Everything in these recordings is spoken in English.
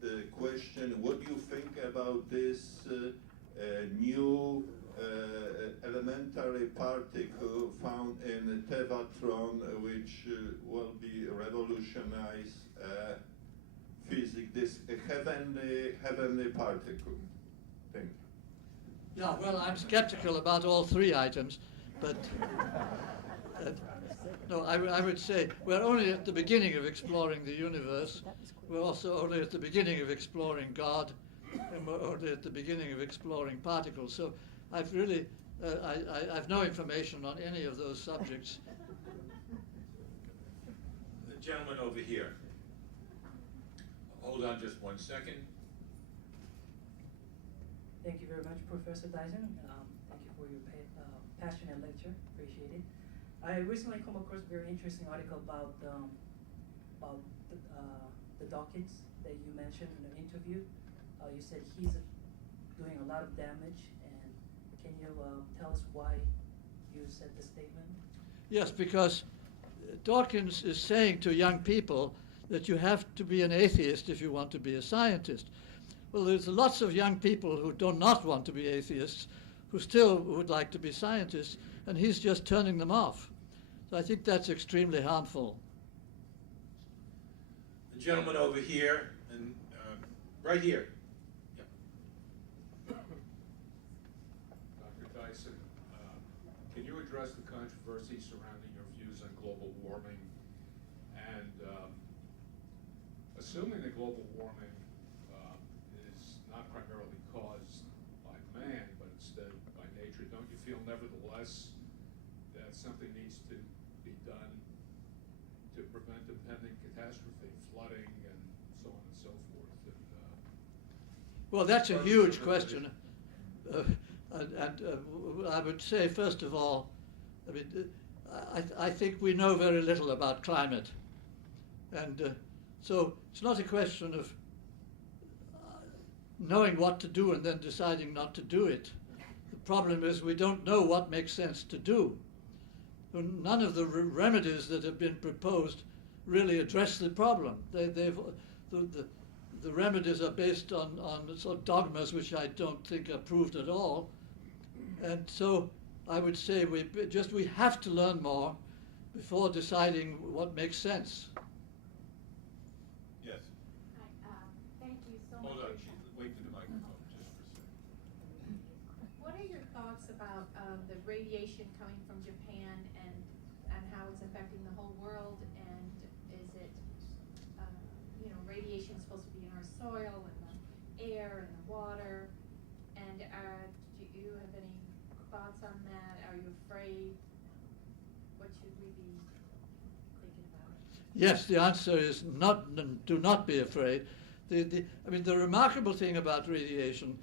the question, what do you think about this new elementary particle found in Tevatron, which will be revolutionize physics, this heavenly particle? Thank you. Yeah, well, I'm skeptical about all three items, but no, I would say we're only at the beginning of exploring the universe. We're also only at the beginning of exploring God, and we're only at the beginning of exploring particles. So I've really, I've no information on any of those subjects. The gentleman over here. Hold on just 1 second. Thank you very much, Professor Dyson. Thank you for your passionate lecture. Appreciate it. I recently come across a very interesting article about the Dawkins that you mentioned in the interview. You said he's doing a lot of damage, and can you tell us why you said the statement? Yes, because Dawkins is saying to young people that you have to be an atheist if you want to be a scientist. Well, there's lots of young people who do not want to be atheists, who still would like to be scientists, and he's just turning them off. So I think that's extremely harmful. The gentleman over here, and right here. Yep. Dr. Dyson, can you address the controversy surrounding your views on global warming? And assuming that global warming is not primarily caused by man, but instead by nature, don't you feel nevertheless that something needs to be done to prevent impending catastrophe, flooding, and so on and so forth? And, Well, that's a huge question. I would say, first of all, I mean, I think we know very little about climate. And so it's not a question of knowing what to do and then deciding not to do it. The problem is we don't know what makes sense to do. None of the remedies that have been proposed really address the problem. The remedies are based on sort of dogmas which I don't think are proved at all. And so I would say we have to learn more before deciding what makes sense. Yes. Hi, thank you so much. Hold on. Wait for the microphone just for a second. What are your thoughts about the radiation coming from Japan and how it's affecting the whole world? And is it, radiation is supposed to be in our soil and the air and the water? And do you have any thoughts on that? Are you afraid? What should we be thinking about? Yes, the answer is do not be afraid. I mean, the remarkable thing about radiation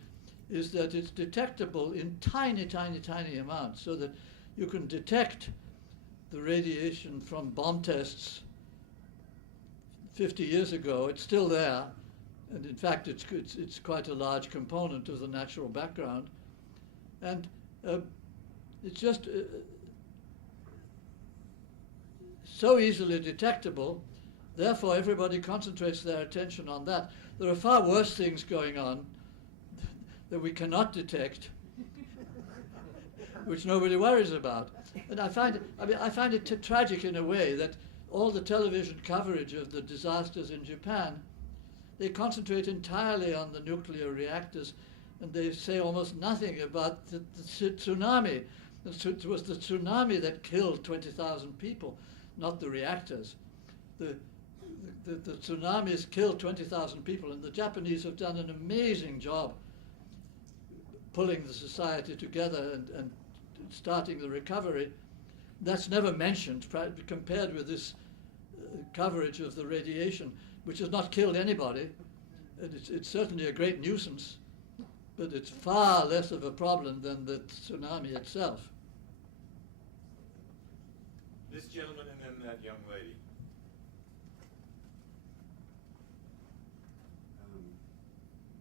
is that it's detectable in tiny, tiny, tiny amounts, so that you can detect the radiation from bomb tests 50 years ago. It's still there, and in fact, it's quite a large component of the natural background, and it's just so easily detectable. Therefore, everybody concentrates their attention on that. There are far worse things going on that we cannot detect, which nobody worries about. And I find it tragic in a way that all the television coverage of the disasters in Japan, they concentrate entirely on the nuclear reactors, and they say almost nothing about the tsunami. It was the tsunami that killed 20,000 people, not the reactors. The tsunamis killed 20,000 people, and the Japanese have done an amazing job pulling the society together and starting the recovery. That's never mentioned compared with this coverage of the radiation, which has not killed anybody. It's certainly a great nuisance, but it's far less of a problem than the tsunami itself. This gentleman and then that young lady.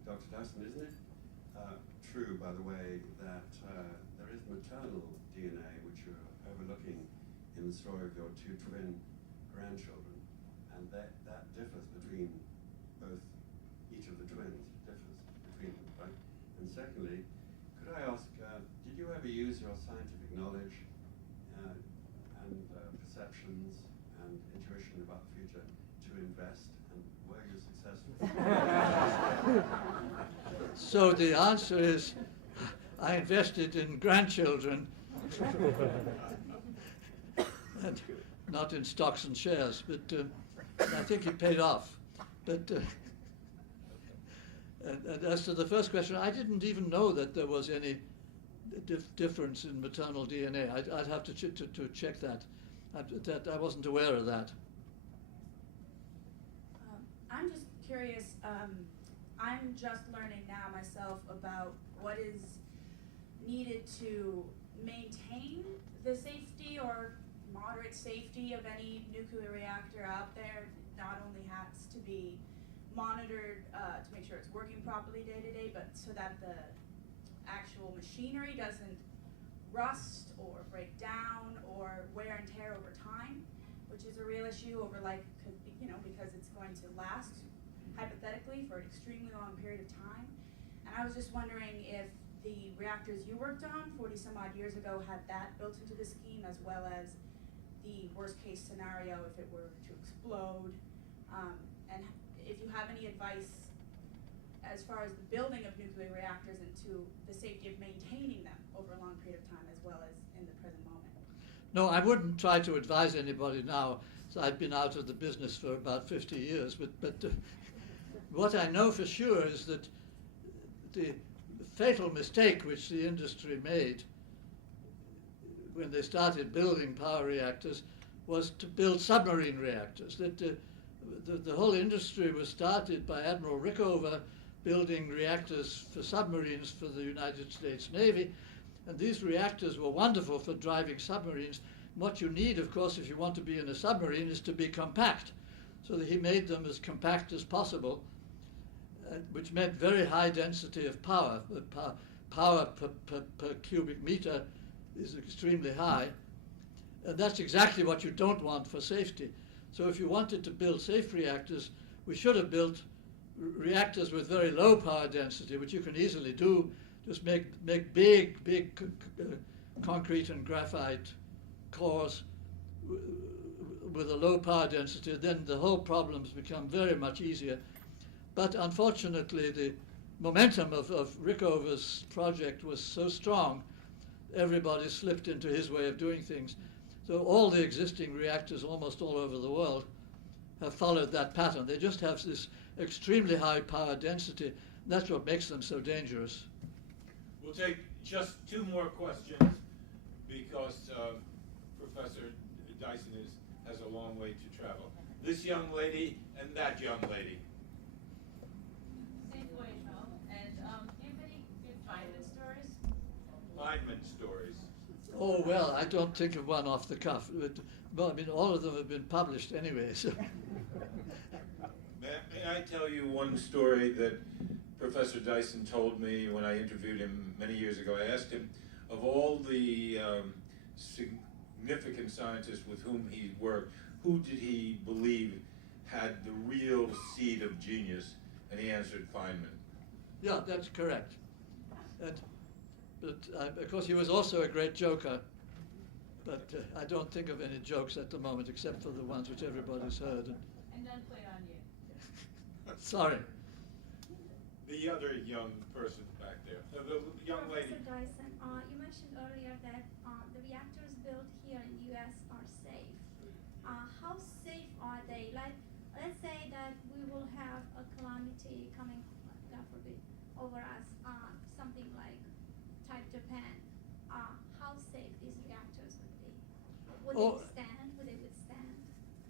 Dr. Dyson, isn't it true, by the way, that there is maternal DNA which you're overlooking in the story of your two twin grandchildren, and that differs between both each age of the twins differs between them, right? And secondly, could I ask, did you ever use your scientific knowledge and perceptions and intuition about the future to invest, and were you successful? So the answer is, I invested in grandchildren, and not in stocks and shares, but I think it paid off. But and as to the first question, I didn't even know that there was any difference in maternal DNA. I'd have to check that. I wasn't aware of that. I'm just curious. I'm just learning now myself about what is needed to maintain the safety or moderate safety of any nuclear reactor out there. Not only has to be monitored to make sure it's working properly day to day, but so that the actual machinery doesn't rust or break down or wear and tear over time, which is a real issue over because it's going to last hypothetically for an extremely long period of time. And I was just wondering if the reactors you worked on 40 some odd years ago had that built into the scheme, as well as the worst case scenario if it were to explode, and if you have any advice as far as the building of nuclear reactors and to the safety of maintaining them over a long period of time, as well as in the present moment. No, I wouldn't try to advise anybody now. So I've been out of the business for about 50 years, but what I know for sure is that the fatal mistake which the industry made when they started building power reactors was to build submarine reactors. That the whole industry was started by Admiral Rickover building reactors for submarines for the United States Navy, and these reactors were wonderful for driving submarines. What you need, of course, if you want to be in a submarine is to be compact. So that he made them as compact as possible, which meant very high density of power. The power per cubic meter is extremely high. And that's exactly what you don't want for safety. So if you wanted to build safe reactors, we should have built reactors with very low power density, which you can easily do. Just make big concrete and graphite cores with a low power density. Then the whole problems become very much easier. But unfortunately, the momentum of Rickover's project was so strong, everybody slipped into his way of doing things. So all the existing reactors almost all over the world have followed that pattern. They just have this extremely high power density. That's what makes them so dangerous. We'll take just two more questions because Professor Dyson has a long way to travel. This young lady and that young lady. Same way, Tom. And do you have any good Feynman stories? Feynman stories. Oh, well, I don't think of one off the cuff. Well, I mean, all of them have been published anyway. So. May I tell you one story that Professor Dyson told me when I interviewed him many years ago? I asked him, of all the significant scientists with whom he worked, who did he believe had the real seed of genius? And he answered Feynman. Yeah, that's correct. But of course, he was also a great joker. But I don't think of any jokes at the moment, except for the ones which everybody's heard. And none play on you. Sorry. The other young person back there, the young lady. Professor Dyson, you mentioned earlier that the reactors built here in the U.S. are safe. How safe are they? Like, let's say that we will have a calamity coming, God forbid, over us, something like type Japan. How safe these reactors would be? Would they withstand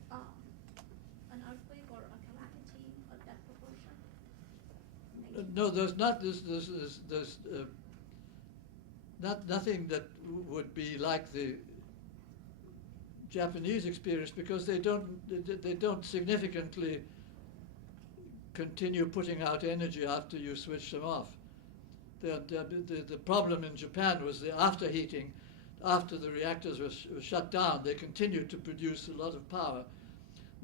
an earthquake or a calamity of that proportion? No, there's not. There's nothing that would be like the Japanese experience, because they don't significantly continue putting out energy after you switch them off. The problem in Japan was the afterheating. After the reactors were shut down, they continued to produce a lot of power.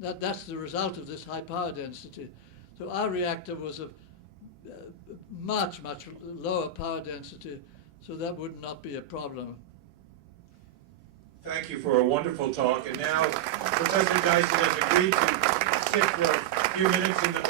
That's the result of this high power density. So our reactor was much lower power density, so that would not be a problem. Thank you for a wonderful talk. And now Professor Dyson has agreed to sit for a few minutes in the back.